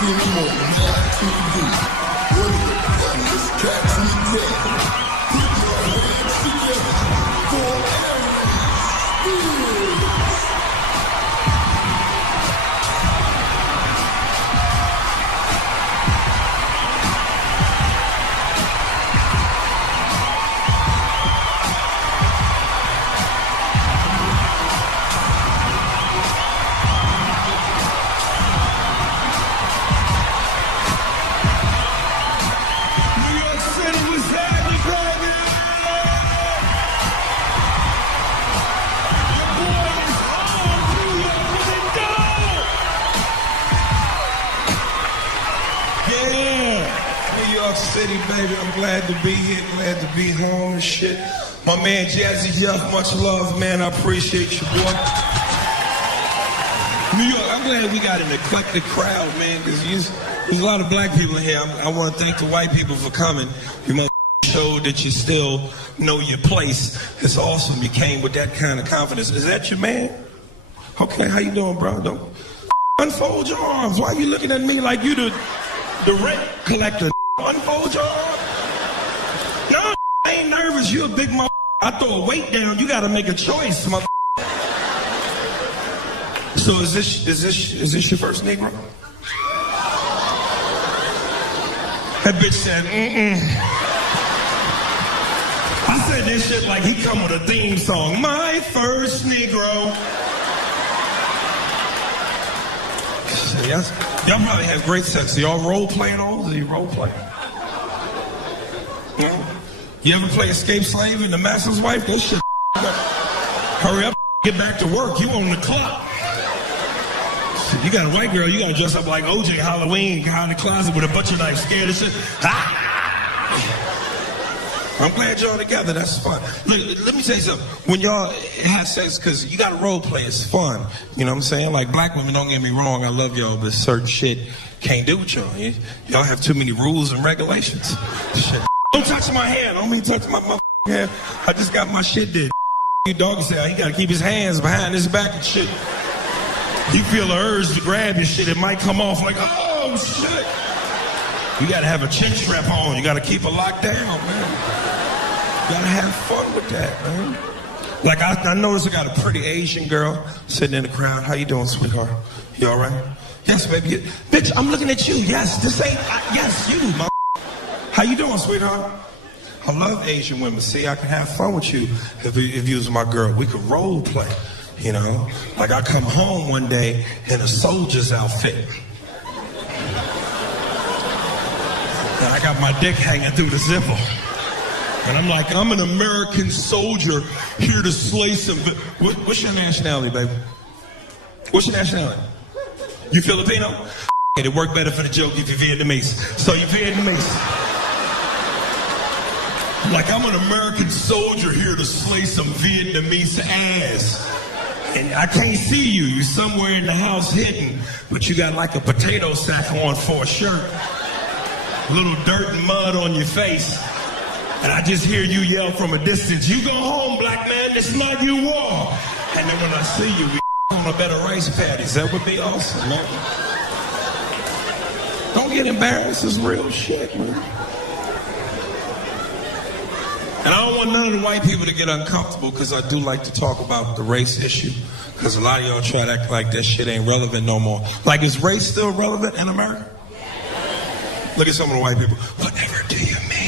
Anymore, Mad TV. What is it? And this cat TV. Put your hands together for Aries. City, baby, I'm glad to be here, glad to be home and shit. My man Jazzy Jeff, much love, man. I appreciate you, boy. New York, I'm glad we got an eclectic crowd, man, because there's a lot of black people in here. I want to thank the white people for coming. You must show that you still know your place. It's awesome. You came with that kind of confidence. Is that your man? Okay, how you doing, bro? Don't unfold your arms. Why are you looking at me like you the rent collector? Unfold your arms. No, I ain't nervous. You a big mother. I throw a weight down. You got to make a choice, mother. So is this your first Negro? That bitch said, I said this shit like he come with a theme song. My first Negro. Yes. Y'all probably have great sex. Do y'all role play at all? Do you role play? No? You ever play Escape Slave and the Master's Wife? That shit. Hurry up, get back to work. You on the clock. You got a white girl, you gotta dress up like OJ Halloween, go in the closet with a butcher knife, scared of shit. Ah! I'm glad y'all together, that's fun. Look, let me tell you something. When y'all have sex, because you got to role play, it's fun. You know what I'm saying? Like black women, don't get me wrong, I love y'all, but certain shit can't do with y'all. Y'all have too many rules and regulations. Shit. Don't touch my hair, don't mean touch my hair. I just got my shit did. You doggy style, he got to keep his hands behind his back and shit. You feel the urge to grab your shit, it might come off like, oh shit. You got to have a chin strap on, you got to keep it locked down, man. Gotta have fun with that, man. Like, I noticed I got a pretty Asian girl sitting in the crowd. How you doing, sweetheart? You all right? Yes, baby. Bitch, I'm looking at you. Yes, this ain't, yes, you, my. How you doing, sweetheart? I love Asian women. See, I can have fun with you if you was my girl. We could role play, you know? Like, I come home one day in a soldier's outfit. And I got my dick hanging through the zipper. And I'm like, I'm an American soldier here to slay some... What's your nationality, baby? What's your nationality? You Filipino? It worked better for the joke if you're Vietnamese. So you're Vietnamese. I'm like, I'm an American soldier here to slay some Vietnamese ass. And I can't see you. You're somewhere in the house hidden. But you got like a potato sack on for a shirt. A little dirt and mud on your face. And I just hear you yell from a distance, you go home, black man, this night you war. And then when I see you, we on a better rice patties. That would be awesome, man. Don't get embarrassed, it's real shit, man. And I don't want none of the white people to get uncomfortable because I do like to talk about the race issue. Because a lot of y'all try to act like that shit ain't relevant no more. Like, is race still relevant in America? Look at some of the white people. Whatever do you mean?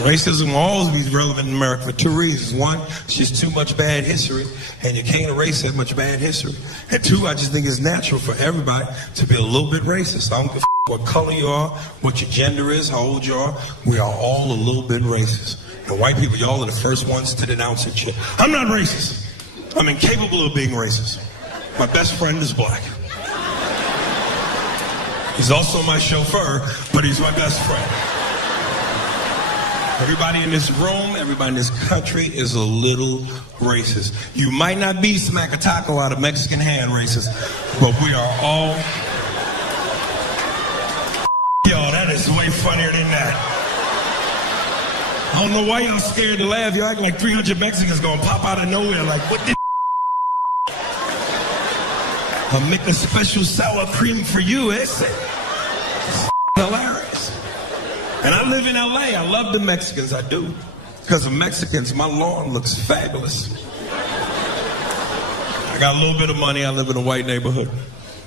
Racism will always be relevant in America for two reasons. One, it's just too much bad history, and you can't erase that much bad history. And two, I just think it's natural for everybody to be a little bit racist. I don't give a what color you are, what your gender is, how old you are. We are all a little bit racist. And white people, y'all are the first ones to denounce it shit. I'm not racist. I'm incapable of being racist. My best friend is black. He's also my chauffeur, but he's my best friend. Everybody in this room, everybody in this country is a little racist. You might not be smack a taco out of Mexican hand racist, but we are all... Yo, that is way funnier than that. I don't know why y'all scared to laugh. Y'all act like 300 Mexicans gonna pop out of nowhere like, what the... I'll make a special sour cream for you. It's hilarious. And I live in LA. I love the Mexicans. I do. Because of Mexicans, my lawn looks fabulous. I got a little bit of money. I live in a white neighborhood.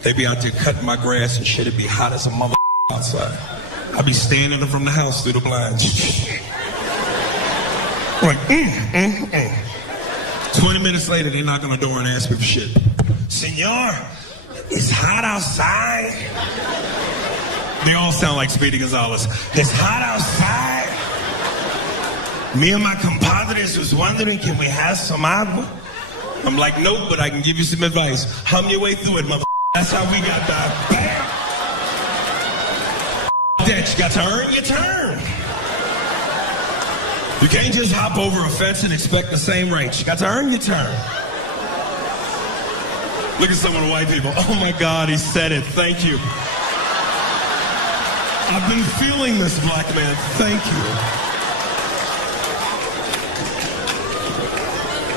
They be out there cutting my grass and shit. It be hot as a mother outside. I be standing from the house through the blinds. Like, 20 minutes later, they knock on the door and ask me for shit. Senor, it's hot outside. They all sound like Speedy Gonzalez. It's hot outside. Me and my compadres was wondering, can we have some agua? I'm like, nope, but I can give you some advice. Hum your way through it, mother. That's how we got that. Bam! That you got to earn your turn. You can't just hop over a fence and expect the same rates. You got to earn your turn. Look at some of the white people. Oh my God, he said it. Thank you. I've been feeling this, black man. Thank you.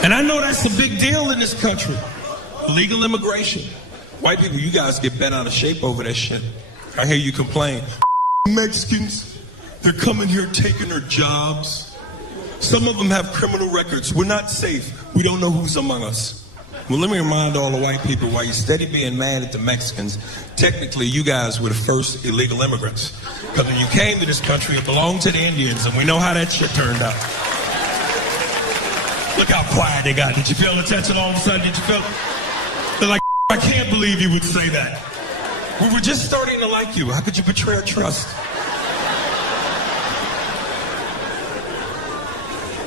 And I know that's a big deal in this country. Illegal immigration. White people, you guys get bent out of shape over that shit. I hear you complain. Mexicans, they're coming here taking their jobs. Some of them have criminal records. We're not safe. We don't know who's among us. Well, let me remind all the white people, while you're steady being mad at the Mexicans, technically you guys were the first illegal immigrants. Because when you came to this country, it belonged to the Indians, and we know how that shit turned out. Look how quiet they got. Did you feel the tension all of a sudden? Did you feel? They're like, I can't believe you would say that. We were just starting to like you. How could you betray our trust?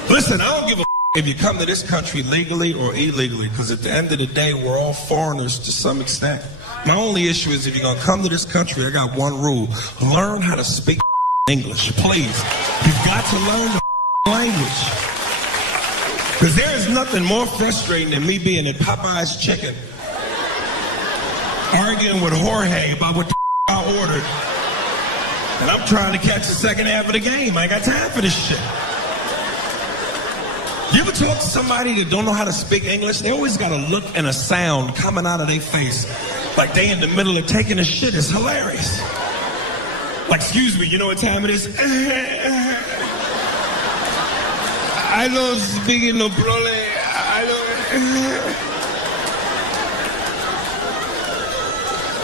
Listen, I don't give a if you come to this country legally or illegally, because at the end of the day, we're all foreigners to some extent. My only issue is if you're going to come to this country, I got one rule. Learn how to speak English, please. You've got to learn the language. Because there is nothing more frustrating than me being at Popeye's Chicken, arguing with Jorge about what the I ordered. And I'm trying to catch the second half of the game. I ain't got time for this shit. You ever talk to somebody that don't know how to speak English? They always got a look and a sound coming out of their face. Like they in the middle of taking a shit. It's hilarious. Like, excuse me, you know what time it is? I don't speak no prole.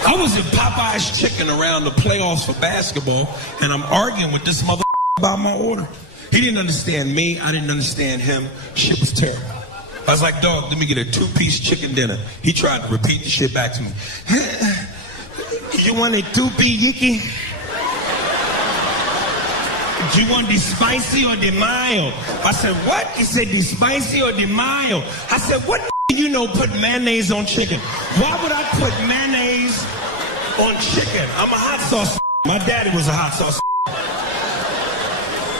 I was at Popeye's Chicken around the playoffs for basketball, and I'm arguing with this mother about my order. He didn't understand me. I didn't understand him. Shit was terrible. I was like, dog, let me get a 2-piece chicken dinner. He tried to repeat the shit back to me. You want a 2-piece yicky? Do you want the spicy or the mild? I said, what? He said, the spicy or the mild? I said, what you know put mayonnaise on chicken? Why would I put mayonnaise on chicken? I'm a hot sauce. My daddy was a hot sauce.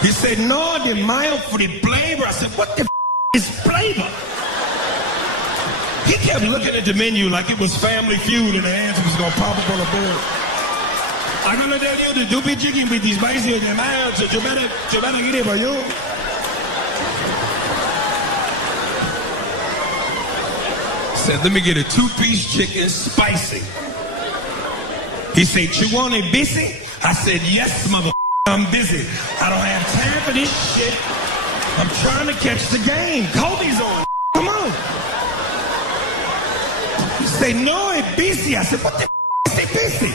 He said, no, the mild for the flavor. I said, what the is flavor? He kept looking at the menu like it was Family Feud and the answer was going to pop up on the board. I'm going to tell you the doopy chicken with the spicy and the mild, so you better get it for you. Said, let me get a 2-piece chicken spicy. He said, you want it busy? I said, yes, mother. I'm busy. I don't have time for this shit. I'm trying to catch the game. Kobe's on. Come on. He said, no, it's busy. I said, what the is it busy?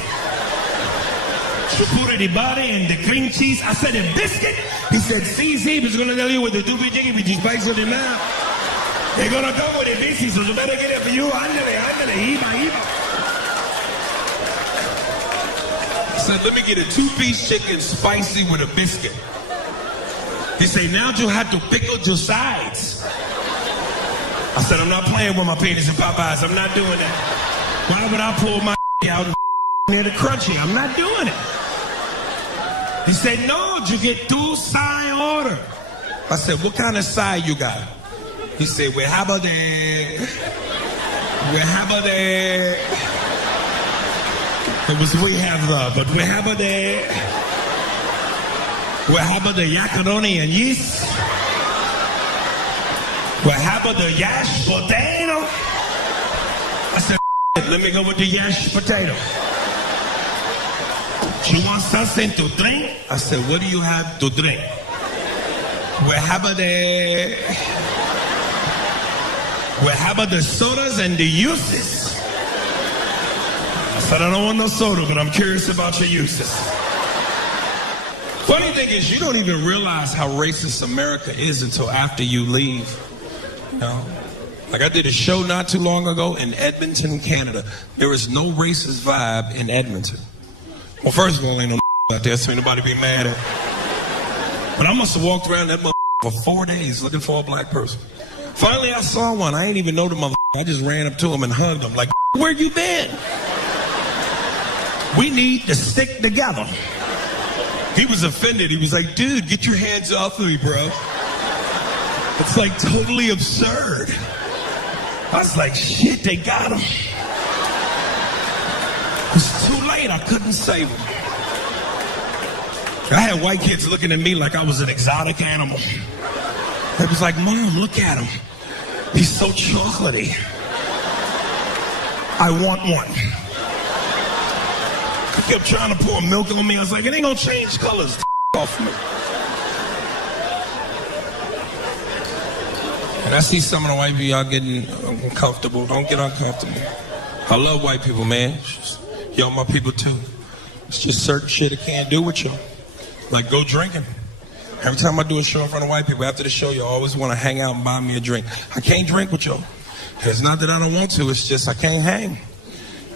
She put the body and the cream cheese. I said, a biscuit? He said, see, he's going to tell you with the doobie jiggy with the spice of the mouth. They're going to come with the busy, so you better get it for you. Ándale, iba. I said, let me get a 2-piece chicken spicy with a biscuit. He said, now you have to pickle your sides. I said, I'm not playing with my penis and Popeyes. I'm not doing that. Why would I pull my out near the crunchy? I'm not doing it. He said, no, you get 2 side order. I said, what kind of side you got? He said, we have a It was we have but we have a day. We have the yakaroni and yeast. We have the yash potato. I said, Let me go with the mashed potato. You want something to drink? I said, what do you have to drink? We have the sodas and the uses. I said, I don't want no soda, but I'm curious about your uses. Funny thing is, you don't even realize how racist America is until after you leave. You know? Like I did a show not too long ago in Edmonton, Canada. There is no racist vibe in Edmonton. Well, first of all, ain't no out there, so ain't nobody be mad at. But I must have walked around that for 4 days looking for a black person. Finally, I saw one. I ain't even know the motherfucker. I just ran up to him and hugged him like, where you been? We need to stick together. He was offended. He was like, dude, get your hands off of me, bro. It's like totally absurd. I was like, shit, they got him. It was too late. I couldn't save him. I had white kids looking at me like I was an exotic animal. They was like, Mom, look at him. He's so chocolatey. I want one. He kept trying to pour milk on me. I was like, it ain't gonna change colors. Off me. And I see some of the white people, y'all getting uncomfortable. Don't get uncomfortable. I love white people, man. Y'all my people too. It's just certain shit I can't do with y'all. Like go drinking. Every time I do a show in front of white people, after the show, you always want to hang out and buy me a drink. I can't drink with y'all. It's not that I don't want to, it's just I can't hang.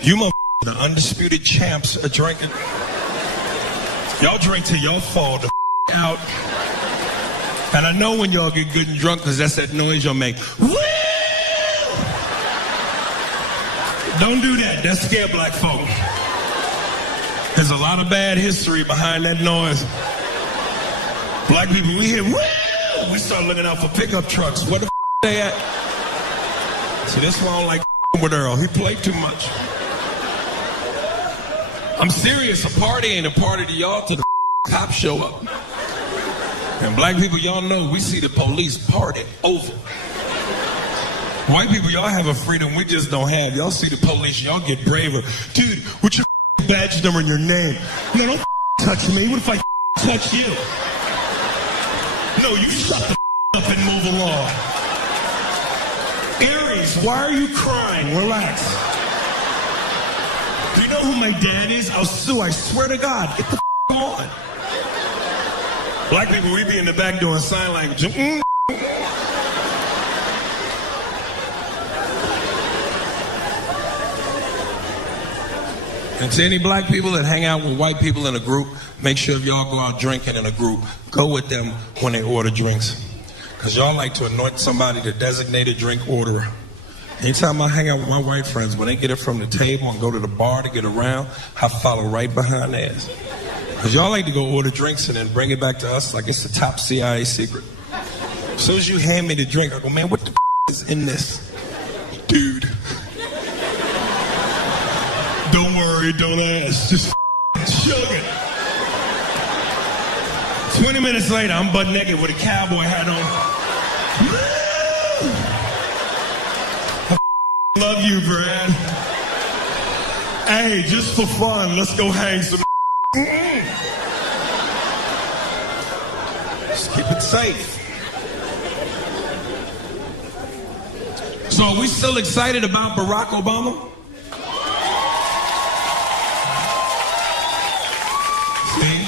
You the undisputed champs are drinking. Y'all drink till y'all fall the out. And I know when y'all get good and drunk because that's that noise y'all make. Woo! Don't do that. That scare black folk. There's a lot of bad history behind that noise. Black people, we hear, woo! We start looking out for pickup trucks. Where the they at? See, that's why I don't like with Earl. He played too much. I'm serious. A party ain't a party to y'all till the cops show up. And black people, y'all know we see the police party over. White people, y'all have a freedom we just don't have. Y'all see the police, y'all get braver. Dude, what's your badge number and your name? No, don't touch me. What if I touch you? No, you shut the up and move along. Aries, why are you crying? Relax. Do you know who my dad is? I'll sue. I swear to God. Get the on. Black people, we be in the back doing sign language. And to any black people that hang out with white people in a group, make sure if y'all go out drinking in a group, go with them when they order drinks. Because y'all like to anoint somebody the designated drink orderer. Anytime I hang out with my white friends, when they get it from the table and go to the bar to get around, I follow right behind theirs. Because y'all like to go order drinks and then bring it back to us like it's the top CIA secret. As soon as you hand me the drink, I go, man, what the is in this? Dude. Don't worry, don't ask. Just chug it. 20 minutes later, I'm butt naked with a cowboy hat on. I love you, Brad. Hey, just for fun, let's go hang some. Just keep it safe. So are we still excited about Barack Obama? See,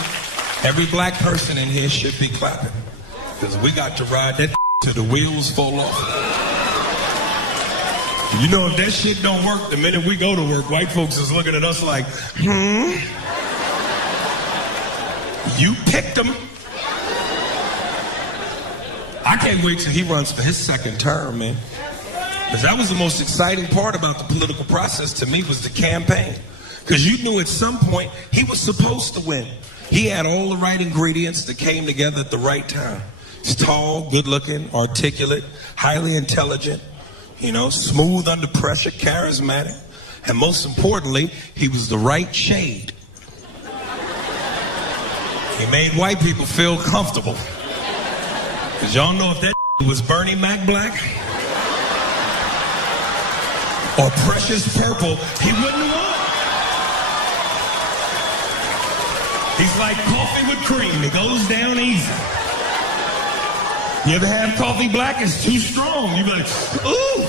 every black person in here should be clapping. Because we got to ride that till the wheels fall off. You know, if that shit don't work, the minute we go to work, white folks is looking at us like, you picked him. I can't wait till he runs for his second term, man. Because that was the most exciting part about the political process to me was the campaign. Because you knew at some point he was supposed to win. He had all the right ingredients that came together at the right time. He's tall, good looking, articulate, highly intelligent, you know, smooth under pressure, charismatic. And most importantly, he was the right shade. He made white people feel comfortable. Because y'all know if that was Bernie Mac black, or precious purple, he wouldn't want. He's like coffee with cream. It goes down easy. You ever have coffee black? It's too strong. You be like, ooh.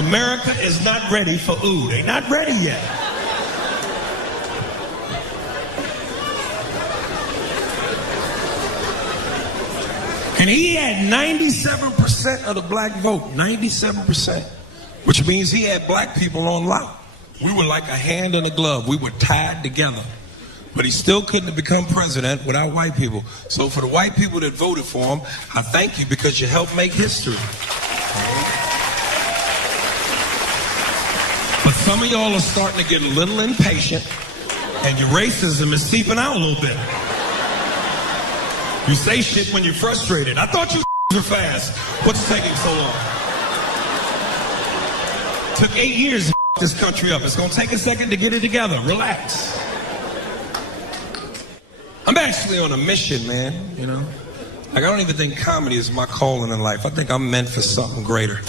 America is not ready for ooh. They're not ready yet. And he had 97% of the black vote, 97%, which means he had black people on lock. We were like a hand in a glove. We were tied together. But he still couldn't have become president without white people. So for the white people that voted for him, I thank you because you helped make history. But some of y'all are starting to get a little impatient, and your racism is seeping out a little bit. You say shit when you're frustrated. I thought you were fast. What's taking so long? Took 8 years to this country up. It's going to take a second to get it together. Relax. I'm actually on a mission, man, you know. Like, I don't even think comedy is my calling in life. I think I'm meant for something greater.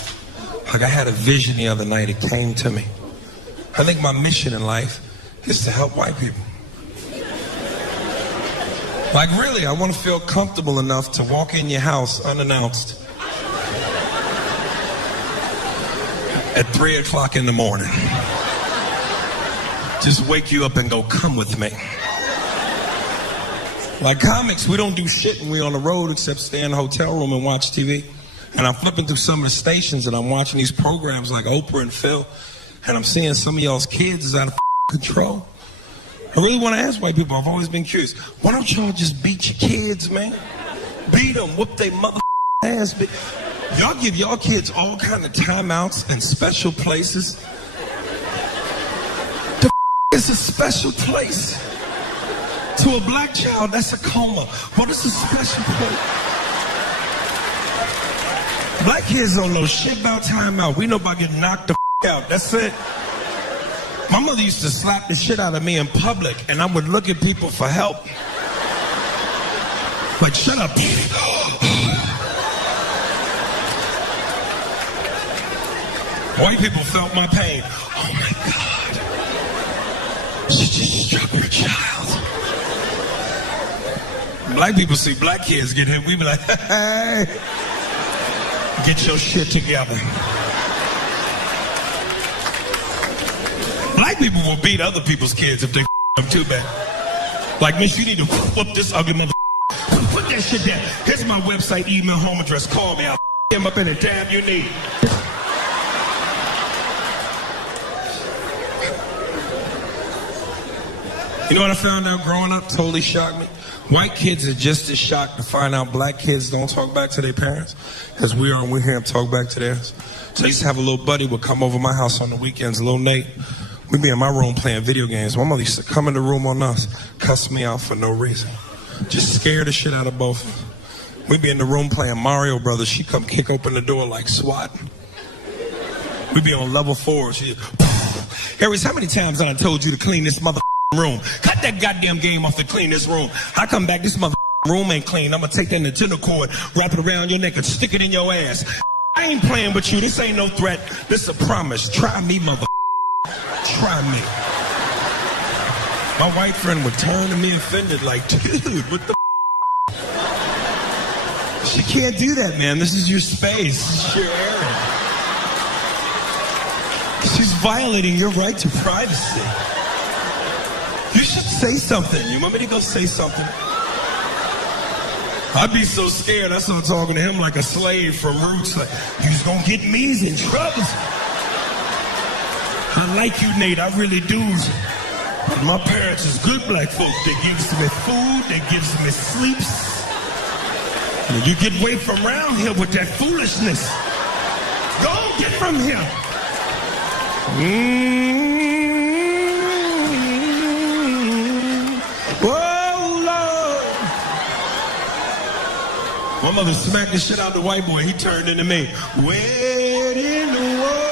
Like, I had a vision the other night. It came to me. I think my mission in life is to help white people. Like, really, I want to feel comfortable enough to walk in your house unannounced at 3 o'clock in the morning. Just wake you up and go, come with me. Like comics, we don't do shit when we're on the road except stay in a hotel room and watch TV. And I'm flipping through some of the stations and I'm watching these programs like Oprah and Phil, and I'm seeing some of y'all's kids is out of control. I really want to ask white people, I've always been curious, why don't y'all just beat your kids, man? Beat them, whoop they mother ass. Y'all give y'all kids all kind of timeouts and special places. The is a special place. To a black child, that's a coma. What is a special place? Black kids don't know shit about timeout. We know about getting knocked the out. That's it. My mother used to slap the shit out of me in public, and I would look at people for help. Like, shut up. White people felt my pain. Oh my God. She just struck her child. Black people see black kids get hit. We be like, hey, get your shit together. Black people will beat other people's kids if they them too bad. Like, miss, you need to whoop this ugly mother. Put that shit down. Here's my website, email, home address. Call me. I'll him up any time you need. You know what I found out growing up? Totally shocked me. White kids are just as shocked to find out black kids don't talk back to their parents as we are, and we hear them talk back to theirs. So I used to have a little buddy would come over my house on the weekends, little Nate. We'd be in my room playing video games. My mother used to come in the room on us, cuss me out for no reason. Just scare the shit out of both of us. We'd be in the room playing Mario Brothers. She'd come kick open the door like SWAT. We'd be on level 4. She'd, Aries, how many times I told you to clean this mother room? Cut that goddamn game off and clean this room. I come back, this mother room ain't clean. I'm gonna take that Nintendo cord, wrap it around your neck and stick it in your ass. I ain't playing with you. This ain't no threat. This is a promise. Try me, mother. Try me. My white friend would turn to me offended like, dude, what the She can't do that, man. This is your space. This is your area. She's violating your right to privacy. You should say something. You want me to go say something? I'd be so scared. I started talking to him like a slave from Roots. Like, he's gonna get me in trouble. I like you, Nate. I really do. But my parents is good black folk. They gives me food. They gives me sleeps. And you get away from around here with that foolishness. Go get from here. My mother smacked the shit out of the white boy. He turned into me. Where in the world?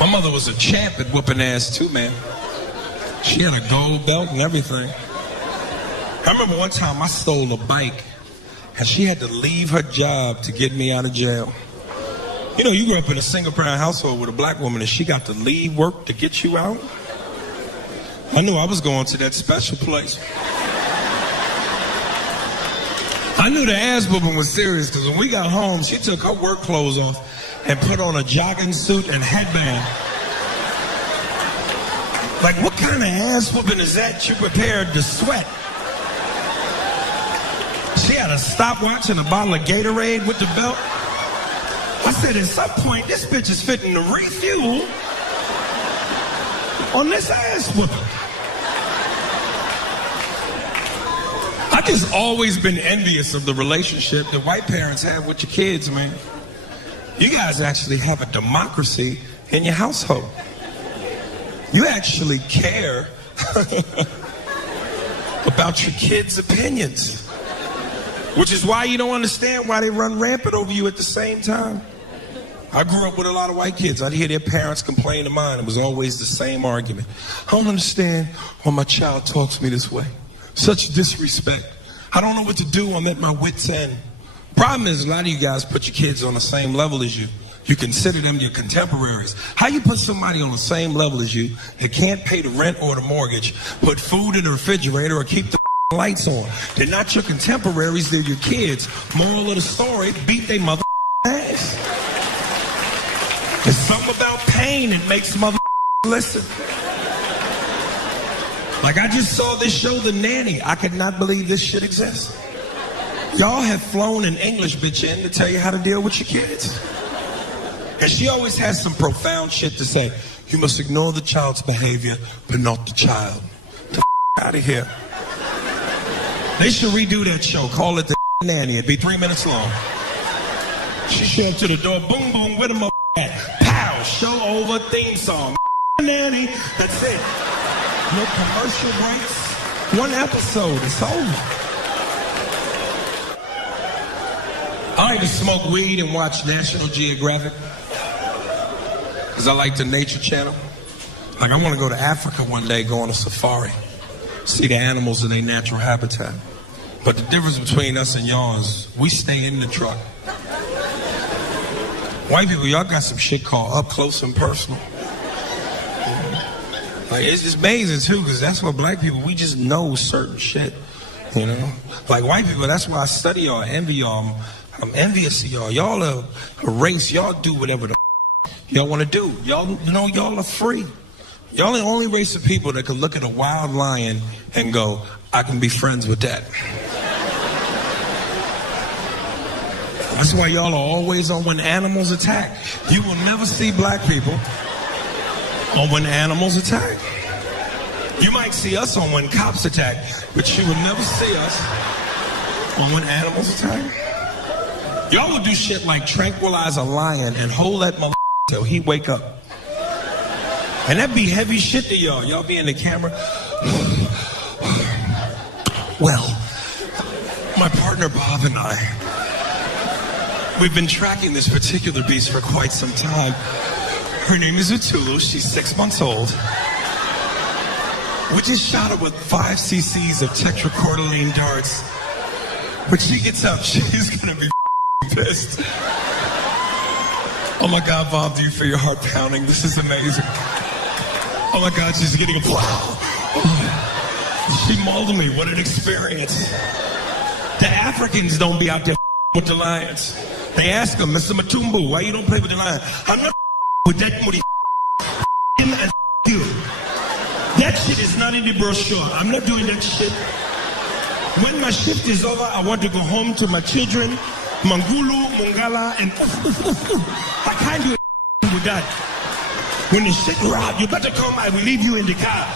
My mother was a champ at whooping ass too, man. She had a gold belt and everything. I remember one time I stole a bike, and she had to leave her job to get me out of jail. You know, you grew up in a single-parent household with a black woman, and she got to leave work to get you out. I knew I was going to that special place. I knew the ass whooping was serious, because when we got home, she took her work clothes off and put on a jogging suit and headband. Like, what kind of ass whooping is that you prepared to sweat? She had a stopwatch and a bottle of Gatorade with the belt. I said, at some point, this bitch is fitting to refuel on this ass whooping. I just always been envious of the relationship that white parents have with your kids, man. You guys actually have a democracy in your household. You actually care about your kids' opinions. Which is why you don't understand why they run rampant over you at the same time. I grew up with a lot of white kids. I'd hear their parents complain to mine. It was always the same argument. I don't understand why my child talks to me this way. Such disrespect. I don't know what to do. I'm at my wit's end. Problem is, a lot of you guys put your kids on the same level as you. You consider them your contemporaries. How you put somebody on the same level as you that can't pay the rent or the mortgage, put food in the refrigerator, or keep the lights on? They're not your contemporaries, they're your kids. Moral of the story, beat they mother ass. There's something about pain that makes mother listen. Like, I just saw this show, The Nanny. I could not believe this shit exists. Y'all have flown an English bitch in to tell you how to deal with your kids. And she always has some profound shit to say. You must ignore the child's behavior, but not the child. The out of here. They should redo that show. Call it The Nanny. It'd be 3 minutes long. She showed up to the door. Boom, boom. Where the mother at? Pow. Show over. Theme song. Nanny. That's it. No commercial breaks. One episode. It's over. I like to smoke weed and watch National Geographic, because I like the Nature Channel. Like, I want to go to Africa one day, go on a safari, see the animals in their natural habitat. But the difference between us and y'all is we stay in the truck. White people, y'all got some shit called up close and personal. Like, it's just amazing too, because that's what black people, we just know certain shit, you know? Like, white people, that's why I study y'all, envy y'all. I'm envious of y'all. Y'all are a race. Y'all do whatever the y'all want to do. Y'all know y'all are free. Y'all are the only race of people that can look at a wild lion and go, I can be friends with that. That's why y'all are always on when animals attack. You will never see black people on when animals attack. You might see us on when cops attack, but you will never see us on when animals attack. Y'all would do shit like tranquilize a lion and hold that mother till he wake up. And that'd be heavy shit to y'all. Y'all be in the camera. Well, my partner Bob and I, we've been tracking this particular beast for quite some time. Her name is Utulu. She's 6 months old. We just shot her with 5 cc's of tetracordyline darts. When she gets up, she's gonna be pissed. Oh my God, Bob, do you feel your heart pounding? This is amazing. Oh my God, she's getting a wow. She mauled me. What an experience. The Africans don't be out there with the lions. They ask them, Mr. Matumbu, why you don't play with the lion? I'm not with that moody and you. That shit is not in the brochure. I'm not doing that shit. When my shift is over, I want to go home to my children, Mangulu, Mungala, and I can't do it with that. When the shit rock, you better come, I will leave you in the car.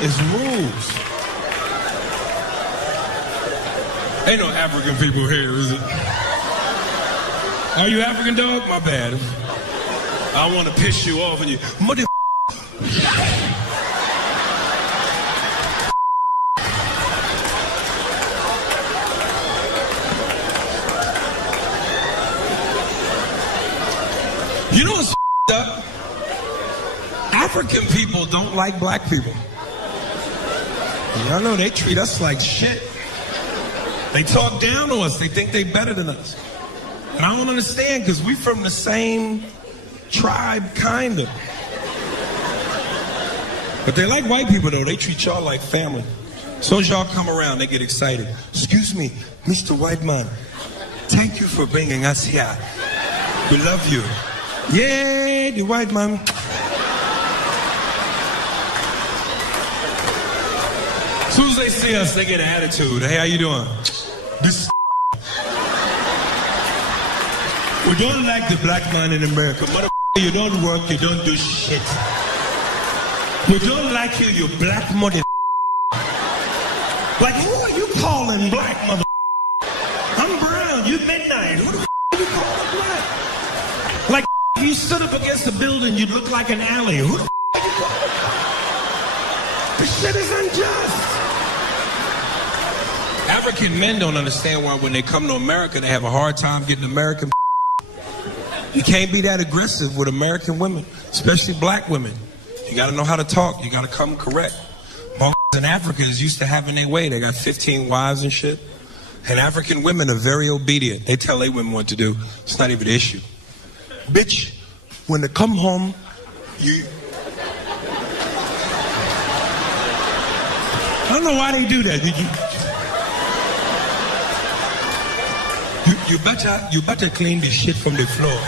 It's rules. Ain't no African people here, is it? Are you African, dog? My bad. I want to piss you off and you, mother. You know what's up? African people don't like black people. Y'all know they treat us like shit. They talk down to us. They think they better than us. And I don't understand because we from the same tribe, kind of. But they like white people, though. They treat y'all like family. As soon as y'all come around, they get excited. Excuse me, Mr. White Man. Thank you for bringing us here. We love you. Yay, the white man. As soon as they see us, they get an attitude. Hey, how you doing? This we don't like the black man in America. Motherfucker, you don't work, you don't do shit. We don't like you, you black mother. Like, who are you calling black, mother? I'm brown, you midnight. Who the are you calling black? Like, if you stood up against a building, you'd look like an alley. Who the are you calling black? This shit is unjust. African men don't understand why when they come to America, they have a hard time getting American. You can't be that aggressive with American women, especially black women. You gotta know how to talk. You gotta come correct. And Africans used to having their way. They got 15 wives and shit. And African women are very obedient. They tell their women what to do. It's not even an issue. Bitch, when they come home, you... I don't know why they do that. You better clean the shit from the floor.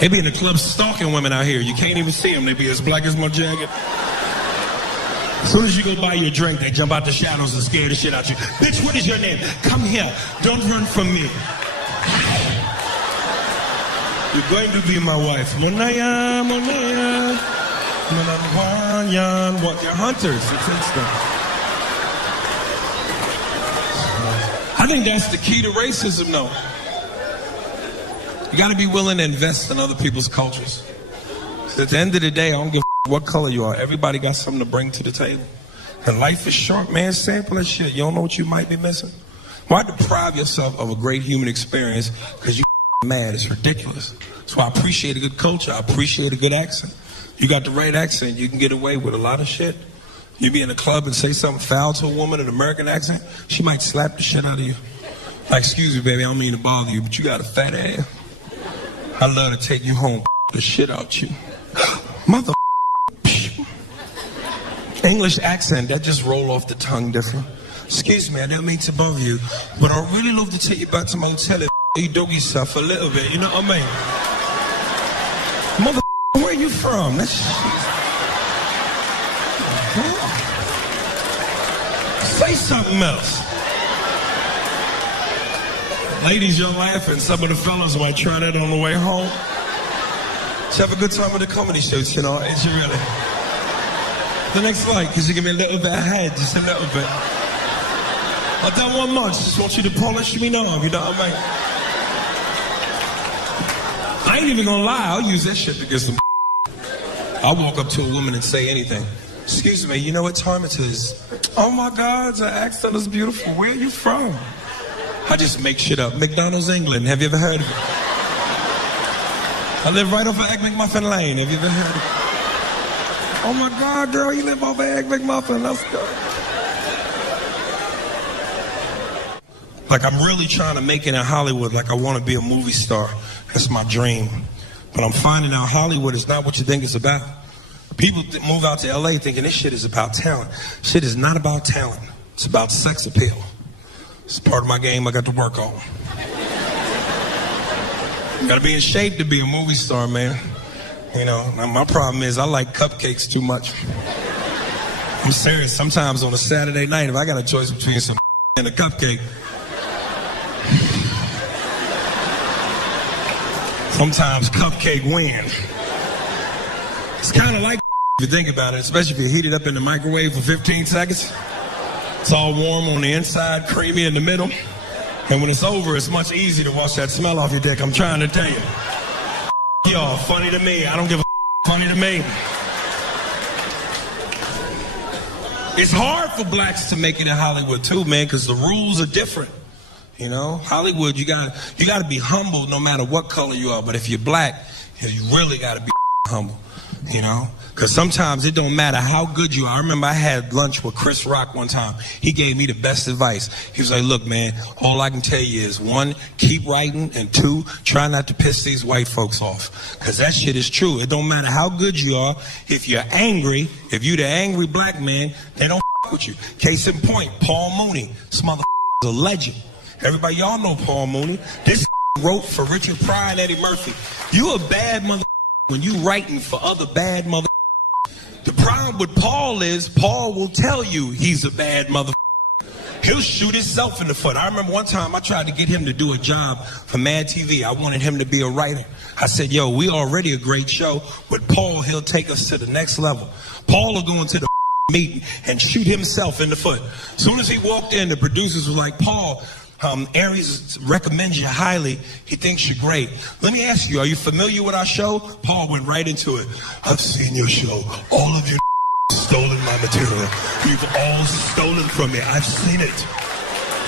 They be in the club stalking women out here. You can't even see them. They be as black as my jacket. As soon as you go buy your drink, they jump out the shadows and scare the shit out you. Bitch, what is your name? Come here. Don't run from me. You're going to be my wife. Monaya, Monaya. What? They're hunters. It's instant. I think that's the key to racism, though. You got to be willing to invest in other people's cultures. So at the end of the day, I don't give a what color you are. Everybody got something to bring to the table. And life is short, man. Sample that shit. You don't know what you might be missing. Why deprive yourself of a great human experience because you mad? It's ridiculous. So I appreciate a good culture. I appreciate a good accent. You got the right accent, you can get away with a lot of shit. You be in a club and say something foul to a woman in an American accent, she might slap the shit out of you. Like, excuse me, baby, I don't mean to bother you, but you got a fat ass. I'd love to take you home, the shit out you. Mother. English accent, that just roll off the tongue different. Excuse me, I don't mean to bother you, but I'd really love to take you back to my hotel and you dog yourself a little bit, you know what I mean? Mother, where you from? That's Say something else. Ladies, you're laughing. Some of the fellas might try that on the way home. Did you have a good time at the comedy shoots, you know? Is you really? The next flight, because you give me a little bit of head, just a little bit. I don't want much, just want you to polish me off, you know what I mean? I ain't even gonna lie, I'll use that shit to get some. I'll walk up to a woman and say anything. Excuse me, you know what time it is? Oh my God, the accent is beautiful. Where are you from? I just make shit up. McDonald's, England. Have you ever heard of it? I live right off of Egg McMuffin Lane. Have you ever heard of it? Oh my God, girl, you live off of Egg McMuffin. Let's go. Like, I'm really trying to make it in Hollywood. Like, I want to be a movie star. That's my dream. But I'm finding out Hollywood is not what you think it's about. People move out to LA thinking this shit is about talent. Shit is not about talent. It's about sex appeal. It's part of my game I got to work on. You gotta be in shape to be a movie star, man. You know, my problem is I like cupcakes too much. I'm serious. Sometimes on a Saturday night, if I got a choice between some and a cupcake, sometimes cupcake win. It's kind of like if you think about it, especially if you heat it up in the microwave for 15 seconds. It's all warm on the inside, creamy in the middle. And when it's over, it's much easier to wash that smell off your dick. I'm trying to tell you. Y'all, funny to me. I don't give a funny to me. It's hard for blacks to make it in Hollywood too, man, because the rules are different. You know, Hollywood, you gotta be humble no matter what color you are. But if you're black, you really gotta be humble, you know? Because sometimes it don't matter how good you are. I remember I had lunch with Chris Rock one time. He gave me the best advice. He was like, look, man, all I can tell you is, 1, keep writing, and 2, try not to piss these white folks off. Because that shit is true. It don't matter how good you are. If you're angry, if you're the angry black man, they don't with you. Case in point, Paul Mooney. This motherfucker is a legend. Everybody, y'all know Paul Mooney. This wrote for Richard Pryor and Eddie Murphy. You a bad motherfucker when you writing for other bad motherfuckers. The problem with Paul is, Paul will tell you he's a bad motherfucker. He'll shoot himself in the foot. I remember one time I tried to get him to do a job for Mad TV. I wanted him to be a writer. I said, yo, we already a great show. With Paul, he'll take us to the next level. Paul will go into the meeting and shoot himself in the foot. As soon as he walked in, the producers were like, Paul, Aries recommends you highly. He thinks you're great. Let me ask you, are you familiar with our show? Paul went right into it. I've seen your show. All of you stolen my material. You've all stolen from me. I've seen it.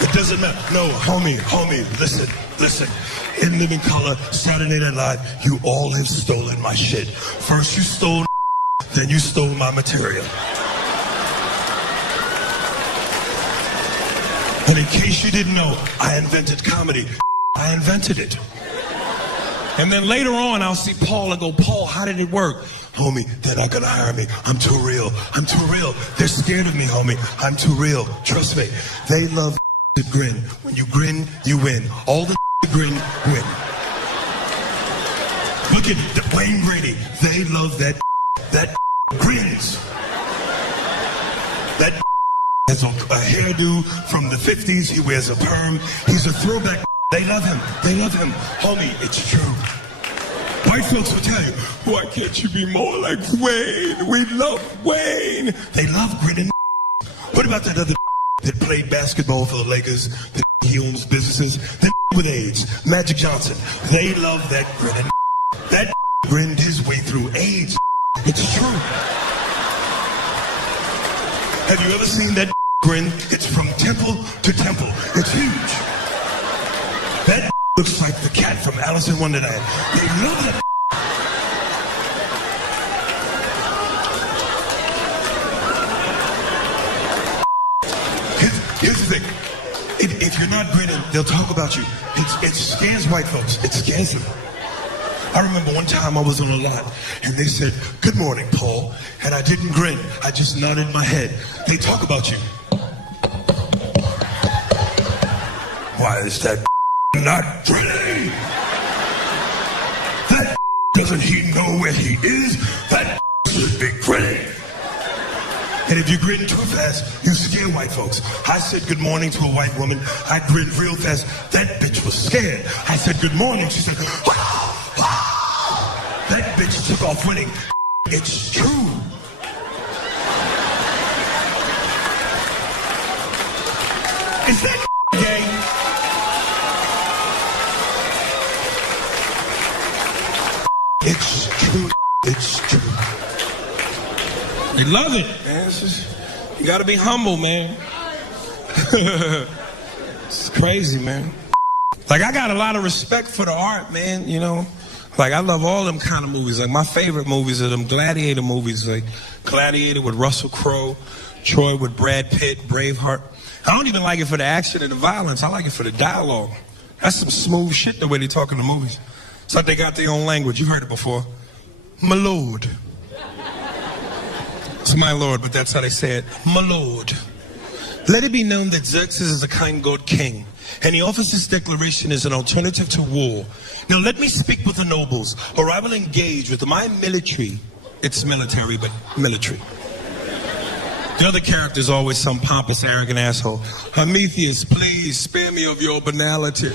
It doesn't matter. No, homie, listen. In Living Color, Saturday Night Live, you all have stolen my shit. First you stole, then you stole my material. And in case you didn't know, I invented comedy. I invented it. And then later on, I'll see Paul and go, Paul, how did it work? Homie, they're not gonna hire me. I'm too real. They're scared of me, homie. I'm too real. Trust me. They love to grin. When you grin, you win. All the grin, win. Look at Wayne Brady. They love that grins. That has a hairdo from the 50s. He wears a perm. He's a throwback. They love him. Homie, it's true. White folks will tell you, why can't you be more like Wayne? We love Wayne. They love grinning. What about that other that played basketball for the Lakers, that he owns businesses, that with AIDS, Magic Johnson? They love that grinning. That grinned his way through AIDS. It's true. Have you ever seen that grin? It's from temple to temple. It's huge. That looks like the cat from Alice in Wonderland. They love that. Here's the thing. If you're not grinning, they'll talk about you. It scares white folks. It scares them. I remember one time I was on a lot, and they said, good morning, Paul. And I didn't grin. I just nodded my head. They talk about you. Why is that not grinning? That doesn't he know where he is? That should be grinning. And if you grin too fast, you scare white folks. I said good morning to a white woman. I grinned real fast. That bitch was scared. I said good morning. She said, that bitch took off running. It's true. Is that gay? It's true. It's true. They love it, man. It's just, you gotta be humble, man. It's crazy, man. Like, I got a lot of respect for the art, man, you know. Like, I love all them kind of movies. Like, my favorite movies are them gladiator movies. Like, Gladiator with Russell Crowe, Troy with Brad Pitt, Braveheart. I don't even like it for the action and the violence. I like it for the dialogue. That's some smooth shit, the way they talk in the movies. It's like they got their own language. You've heard it before. My lord. It's my lord, but that's how they say it. My lord. Let it be known that Xerxes is a kind god king, and he offers this declaration as an alternative to war. Now let me speak with the nobles, or I will engage with my military. It's military, but military. The other character is always some pompous, arrogant asshole. Prometheus, please, spare me of your banality.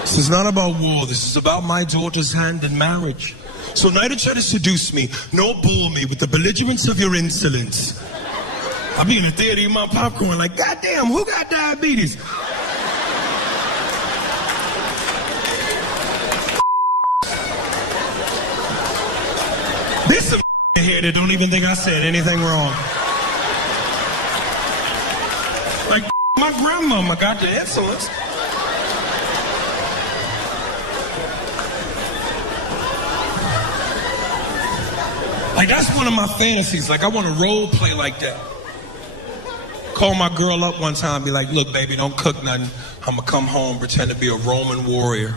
This is not about war. This is about my daughter's hand in marriage. So neither try to seduce me, nor bore me with the belligerence of your insolence. I'll be in the theater eating my popcorn like, goddamn, who got diabetes? There's some here that don't even think I said anything wrong. Like, my grandmama got the insolence. Like, that's one of my fantasies. Like, I want to role play like that. Call my girl up one time, be like, look, baby, don't cook nothing. I'm going to come home, pretend to be a Roman warrior.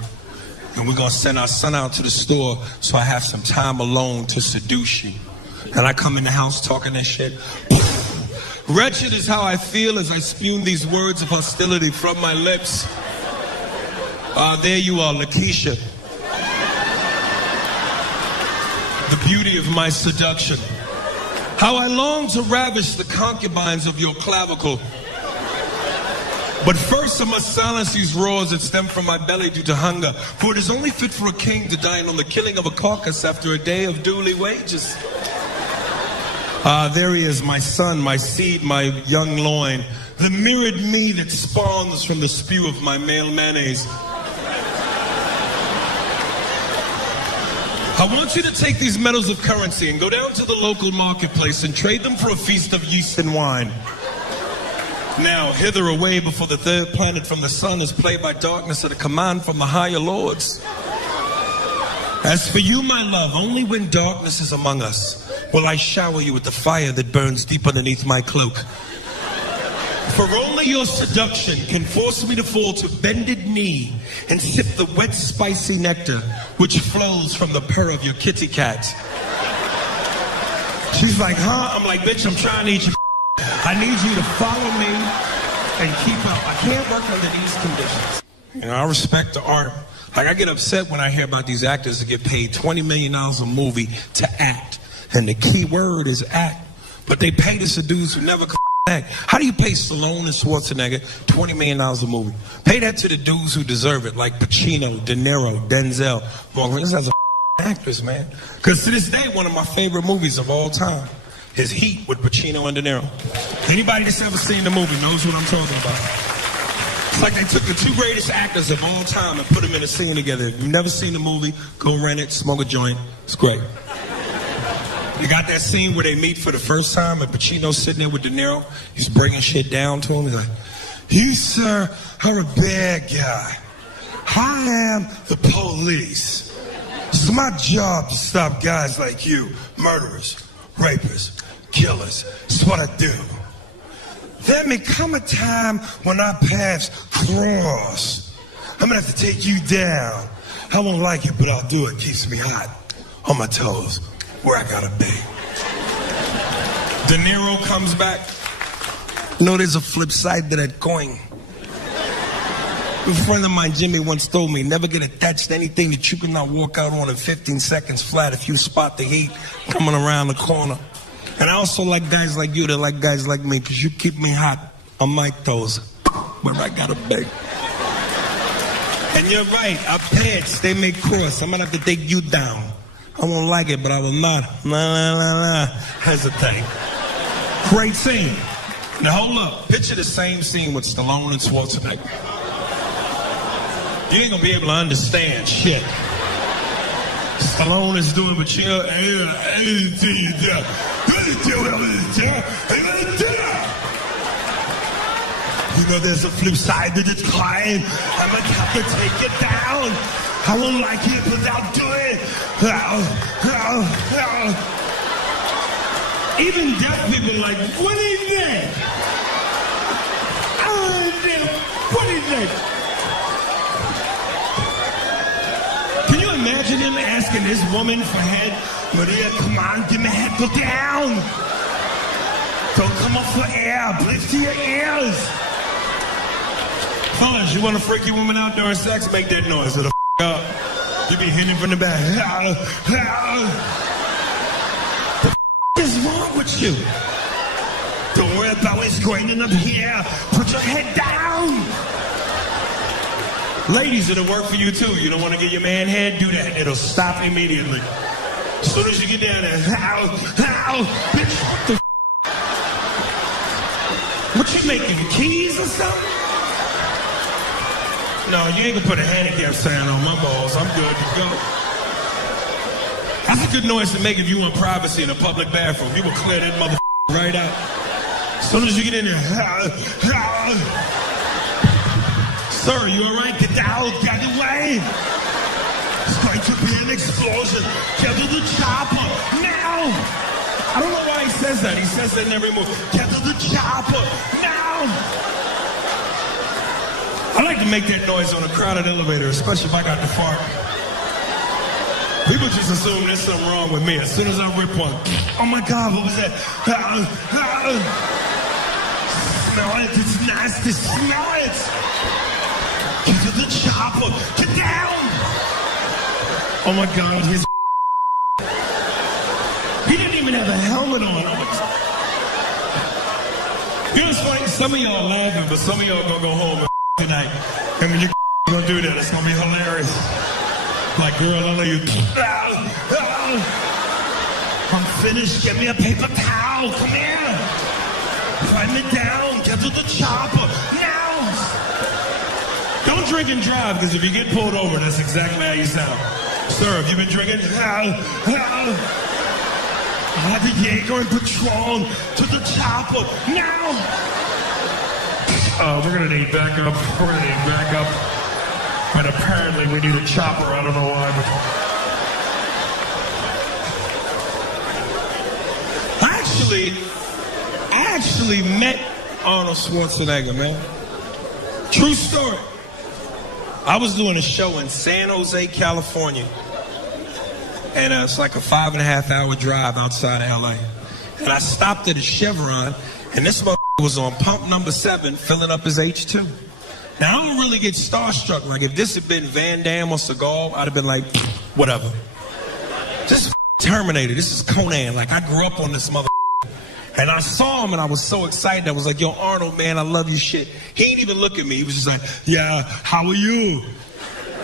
And we're going to send our son out to the store so I have some time alone to seduce you. And I come in the house talking that shit. Wretched is how I feel as I spume these words of hostility from my lips. There you are, Lakeisha. The beauty of my seduction. How I long to ravish the concubines of your clavicle. But first I must silence these roars that stem from my belly due to hunger, for it is only fit for a king to dine on the killing of a carcass after a day of duly wages. There he is, my son, my seed, my young loin, the mirrored me that spawns from the spew of my male mayonnaise. I want you to take these metals of currency and go down to the local marketplace and trade them for a feast of yeast and wine. Now, hither away before the third planet from the sun is played by darkness at a command from the higher lords. As for you, my love, only when darkness is among us will I shower you with the fire that burns deep underneath my cloak. For only your seduction can force me to fall to bended knee and sip the wet, spicy nectar which flows from the purr of your kitty cat. She's like, huh? I'm like, bitch, I'm trying to eat your I need you to follow me and keep up. I can't work under these conditions. You know, I respect the art. Like, I get upset when I hear about these actors that get paid $20 million a movie to act. And the key word is act. But they pay this to dudes who never act. How do you pay Stallone and Schwarzenegger $20 million a movie? Pay that to the dudes who deserve it, like Pacino, De Niro, Denzel. Morgan, this guy's a actress, man. Because to this day, one of my favorite movies of all time is Heat with Pacino and De Niro. Anybody that's ever seen the movie knows what I'm talking about. It's like they took the two greatest actors of all time and put them in a scene together. If you've never seen the movie, go rent it, smoke a joint. It's great. You got that scene where they meet for the first time and Pacino's sitting there with De Niro. He's bringing shit down to him. He's like, you, sir, are a bad guy. I am the police. It's my job to stop guys like you, murderers, rapists, killers. It's what I do. There may come a time when our paths cross. I'm gonna have to take you down. I won't like it, but I'll do it. Keeps me hot on my toes, where I gotta be. De Niro comes back. You know, there's a flip side to that coin. A friend of mine, Jimmy, once told me, never get attached to anything that you cannot walk out on in 15 seconds flat if you spot the heat coming around the corner. And I also like guys like you that like guys like me, because you keep me hot on my toes, where I gotta be. And you're right, our paths, they may cross. I'm gonna have to take you down. I won't like it, but I will not hesitate. Great scene. Now hold up, picture the same scene with Stallone and Schwarzenegger. You ain't gonna be able to understand shit. Stallone is doing what you know, there's a flip side to this climb. I'm gonna have to take it down. I won't like it, but I'll do it. Even deaf people are like, what do you think? What do you think? Can you imagine him asking this woman for head? Maria, come on, give me head, go down. Don't come up for air, lift to your ears. Fellas, you want to freak your woman out during sex? Make that noise to the up. You be hitting from the back. What is wrong with you? Don't worry about what's going on up here. Put your head down. Ladies, it'll work for you too. You don't want to get your man head? Do that. It'll stop immediately. As soon as you get down there, bitch, what the what you making, keys or something? No, you ain't gonna put a handicap sign on my balls. I'm good to go. That's a good noise to make if you want privacy in a public bathroom. You will clear that motherfucker right out. As soon as you get in there, sir, you all right? Get out, get away. As going to be an explosion. Get to the chopper now. I don't know why he says that. He says that in every movie. Get to the chopper now. I like to make that noise on a crowded elevator, especially if I got to fart. People just assume there's something wrong with me. As soon as I rip one, oh my God, what was that? Smell it, it's nasty, smell it. Get to the chopper, get down. Oh my God, his he didn't even have a helmet on. You know what's funny? Some of y'all laughing, but some of y'all gonna go home tonight. And when you gonna do that, it's gonna be hilarious. Like, girl, I love you. I'm finished. Get me a paper towel. Come here. Wipe me down. Get to the chopper. Now. Don't drink and drive, because if you get pulled over, that's exactly how you sound. Sir, have you been drinking? The Jaeger and Patron to the chopper. Now. We're going to need backup. We're going to need backup. But apparently we need a chopper. I don't know why. I actually met Arnold Schwarzenegger, man. True story. I was doing a show in San Jose, California. And it's like a 5.5 hour drive outside of LA. And I stopped at a Chevron, and this motherfucker was on pump number 7 filling up his H2. Now, I don't really get starstruck. Like, if this had been Van Damme or Seagal, I'd have been like, whatever. This is Terminator. This is Conan. Like, I grew up on this motherfucker. And I saw him, and I was so excited. I was like, yo, Arnold, man, I love your shit. He didn't even look at me. He was just like, yeah, how are you?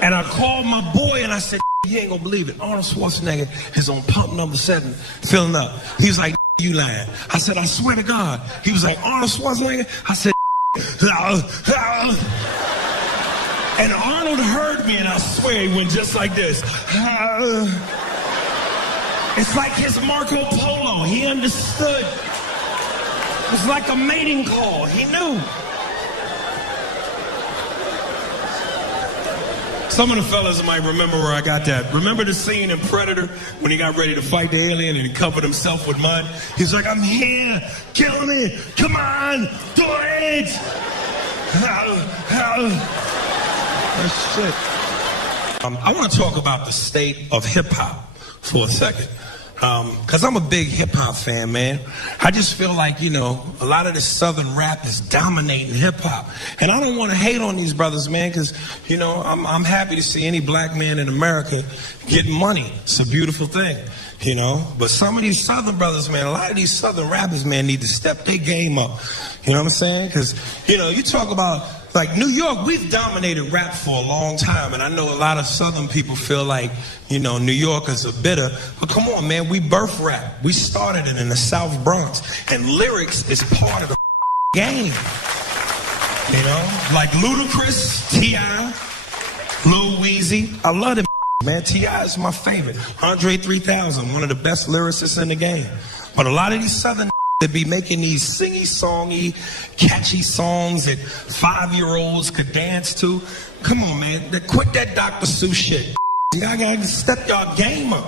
And I called my boy, and I said, you ain't gonna believe it. Arnold Schwarzenegger is on pump number 7, filling up. He was like, you lying. I said, I swear to God. He was like, Arnold Schwarzenegger? I said, and Arnold heard me, and I swear he went just like this. It's like his Marco Polo. He understood. It was like a mating call. He knew. Some of the fellas might remember where I got that. Remember the scene in Predator when he got ready to fight the alien and he covered himself with mud? He's like, I'm here. Kill me. Come on. Do it. Shit. I want to talk about the state of hip-hop for a second. Because I'm a big hip-hop fan, man. I just feel like, you know, a lot of this southern rap is dominating hip-hop. And I don't want to hate on these brothers, man, because, you know, I'm happy to see any black man in America get money. It's a beautiful thing, you know. But some of these southern brothers, man, a lot of these southern rappers, man, need to step their game up. You know what I'm saying? Because, you know, you talk about, like, New York, we've dominated rap for a long time, and I know a lot of southern people feel like, you know, New Yorkers are bitter, but come on, man, we birthed rap. We started it in the South Bronx, and lyrics is part of the game. You know, like Ludacris, T.I., Lil Weezy, I love them, man. T.I. is my favorite. Andre 3000, one of the best lyricists in the game. But a lot of these southern that be making these singy-songy, catchy songs that 5-year-olds could dance to. Come on, man. Quit that Dr. Seuss shit. Y'all gotta step y'all game up.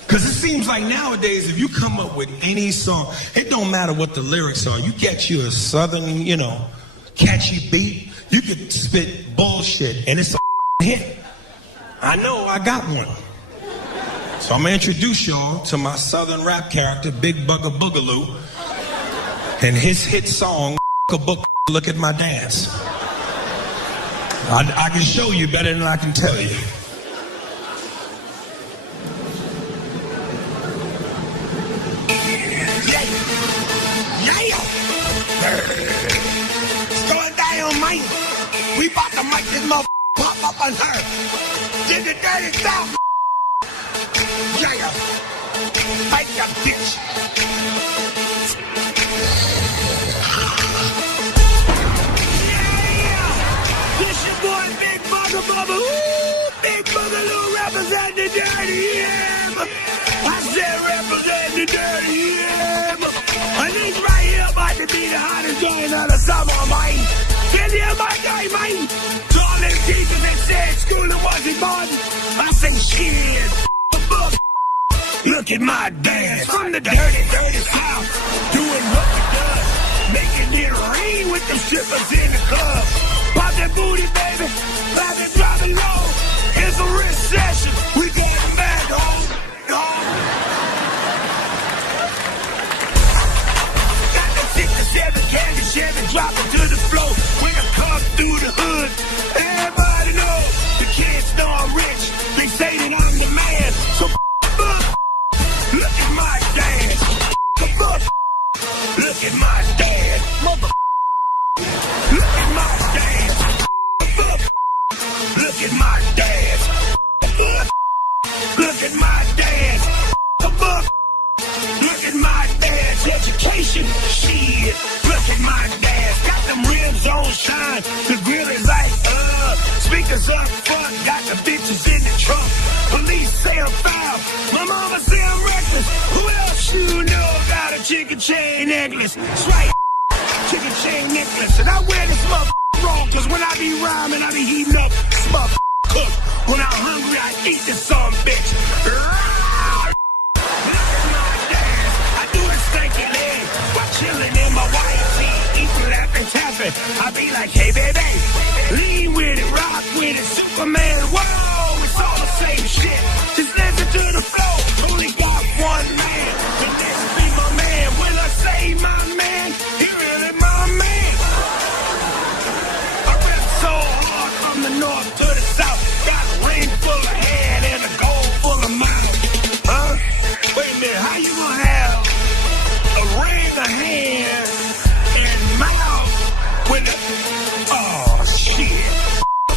Because it seems like nowadays, if you come up with any song, it don't matter what the lyrics are. You get you a southern, you know, catchy beat, you could spit bullshit, and it's a hit. I know, I got one. So I'm gonna introduce y'all to my southern rap character, Big Bugger Boogaloo, and his hit song, Look at My Dance. I can show you better than I can tell you. It's going down, man. We about to make this motherfucker pop up on her. Did the dirty stuff. Yeah. Fight your bitch. This your boy Big Bugger Bubba. Ooh, Big Boogaloo represent the dirty M. I said represent the dirty M. And this right here about to be the hottest joint of the summer, man. Can you hear my guy, man? Darling teachers that said schooling wasn't important. I say shit. Look at my dance from the dirty, dirty south, doing what we does, making it rain with the strippers in the club. Pop that booty, baby, drop it low. It's a recession, we going back home. Got the 67 candy Chevy, drop it to the floor. When I come through the hood, everybody know the kids know I'm rich. They say that I'm the man, so look at my dance. Look at my dance. Mother. Look at my dance. Look at my dance. Look at my dance. Look at my dance. Education. Shit. Look at my dance. Got them rims on shine. The grill is like, speakers up front. Got the bitches in the trunk. Police say I'm foul. My mama say I'm reckless. Who else you know got a chicken chain necklace? That's right, chicken chain necklace. And I wear this motherfucker wrong, cause when I be rhyming, I be heating up this motherfucker cook. When I'm hungry, I eat this son bitch. I do the stanky leg while chilling in my white tee, eating, laughing, tapping. I be like, hey baby, lean with it, rock with it, Superman, whoa, it's all the same shit. Just listen to the flow. Only got one man. The next be my man. When I say my man, he really my man. I rap so hard from the north to the south. Got a ring full of head and a gold full of mouth. Huh? Wait a minute. How you gonna have a ring, a hand, and mouth when the... Oh, shit.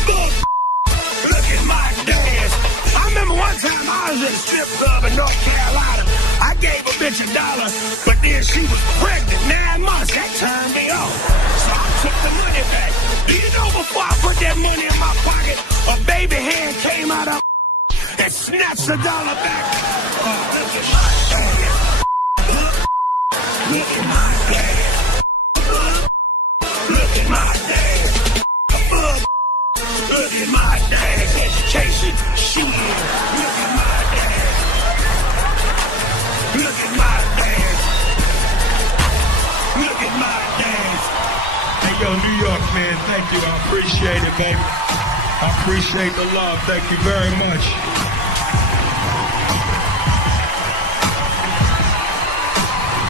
Look at my dance. I remember one time I was at a strip club in North Carolina. I gave a bitch $1, but then she was pregnant 9 months. That turned me off. So I took the money back. Do you know before I put that money in my pocket, a baby hand came out of and snatched $1 back? Oh, look at my dance. Look at my dance. Look at my dance. Look at my dance. Education. Shit. Look at my dance. Look at my dance. Look at my dance. Hey, yo, New York, man, thank you. I appreciate it, baby. I appreciate the love. Thank you very much.